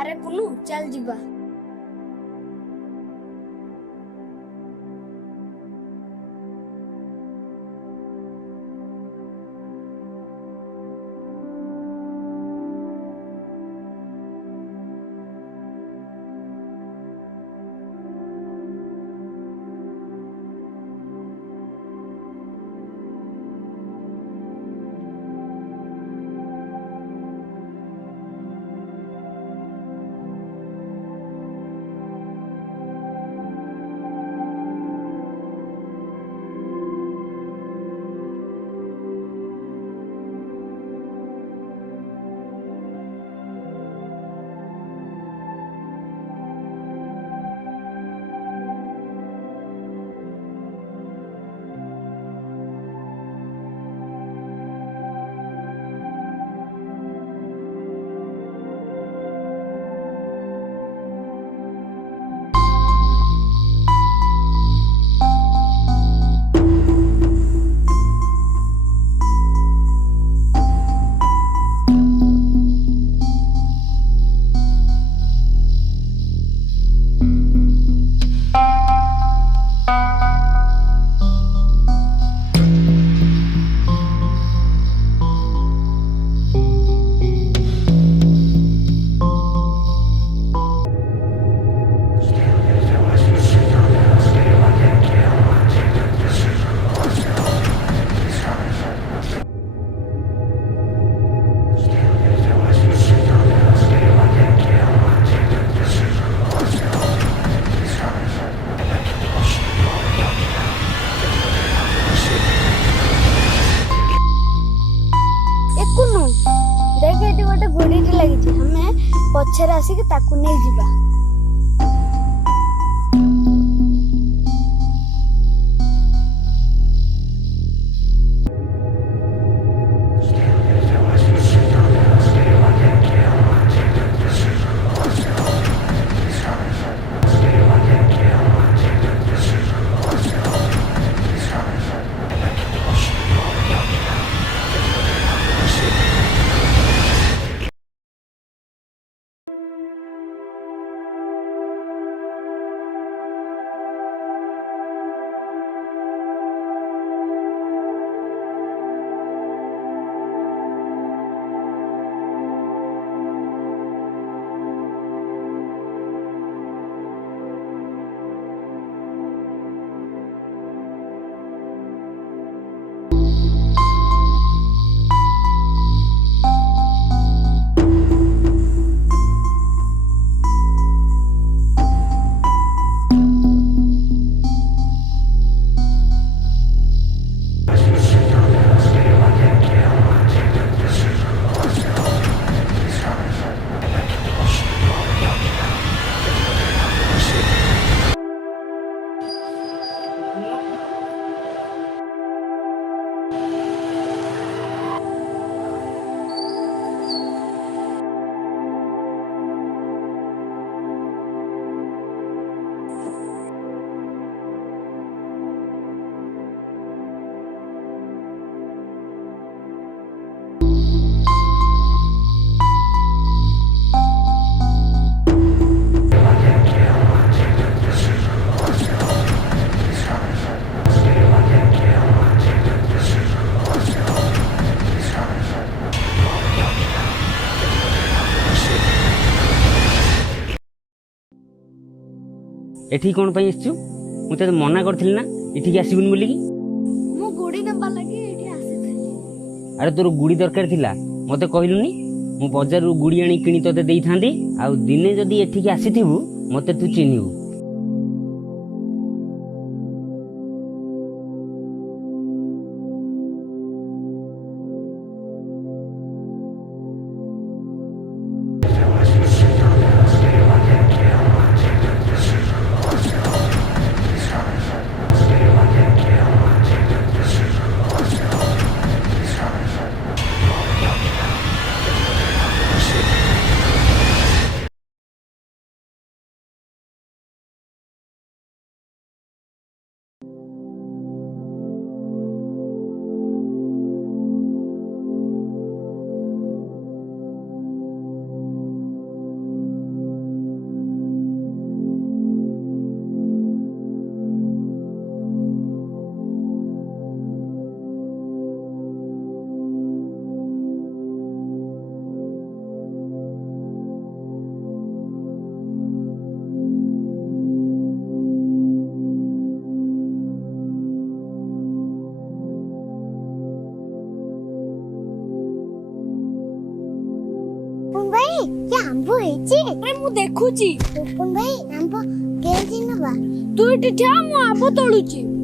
अरे कुनू चल जीवा। देख ये गोटे घोड़ीटे लगी हमें पछरे आसिक ताकू नहीं जीवा। एठी कौन पाई आसछु मु ते मना करथिल ना एठी के आसीबुन बोली की मु गुडी नंबर लगी एठी आसीथि। अरे तोर गुड़ी दरकार थिला मते कहलुनी मु बाजार रु गुड़ी आनी किनी तते देई थांदी आ दिने जदी एठी के आसीथिबु मते तू चिन्हिबु। ଟୁପୁନ ଭାଇ କି ଆମ୍ବ ହେଇଛି? ଆରେ ମୁଁ ଦେଖୁଛି। ଟୁପୁନ ଭାଇ ଆମ୍ବ କେଜି ନବା? ତୁ ଏଠି ଠିଆ, ମୁଁ ଆମ୍ବ ତୋଳୁଛି।